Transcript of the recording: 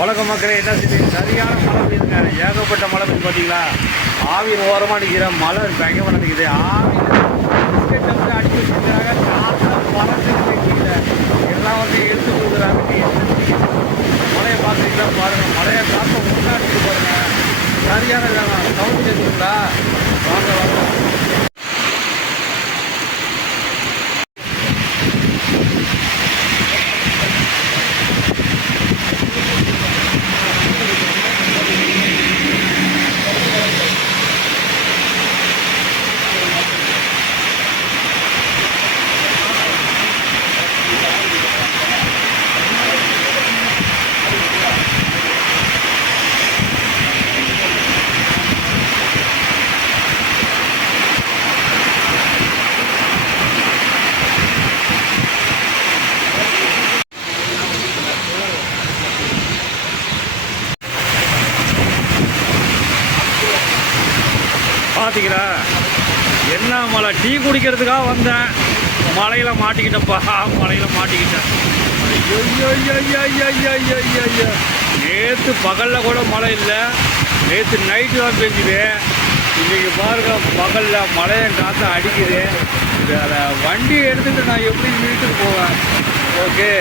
உலக மக்களே என்ன செய்யுது சரியான மழை பெய்யுதுங்க. ஏகப்பட்ட மழை பெய்யுது பார்த்தீங்களா ஆவியின் ஓரமாக நிற்கிற மழை பயங்கரமாக நிற்கிது ஆவியில் அடிச்சு வச்சுருக்காங்க காற்று எல்லாம் வந்து எடுத்து கொடுக்குறாங்க. மழையை பார்க்குறீங்களா? பாருங்கள் மழையை காற்றை முன்னாடி பாருங்க. சரியான சவுண்ட் கேட்குறீங்களா வாங்க வாங்க. பார்த்தீங்களா என்ன மழை டீ குடிக்கிறதுக்காக வந்தேன். மழையில் மாட்டிக்கிட்டேன்ப்பா. மழையில் மாட்டிக்கிட்டேன். நேற்று பகலில் கூட மழை இல்லை நேற்று நைட்டு தான் பெஞ்சுது இன்றைக்கி பாருங்க பகலில் மழையை காற்று அடிக்குது வண்டி எடுத்துகிட்டு நான் எப்படி வீட்டுக்கு போவேன் ஓகே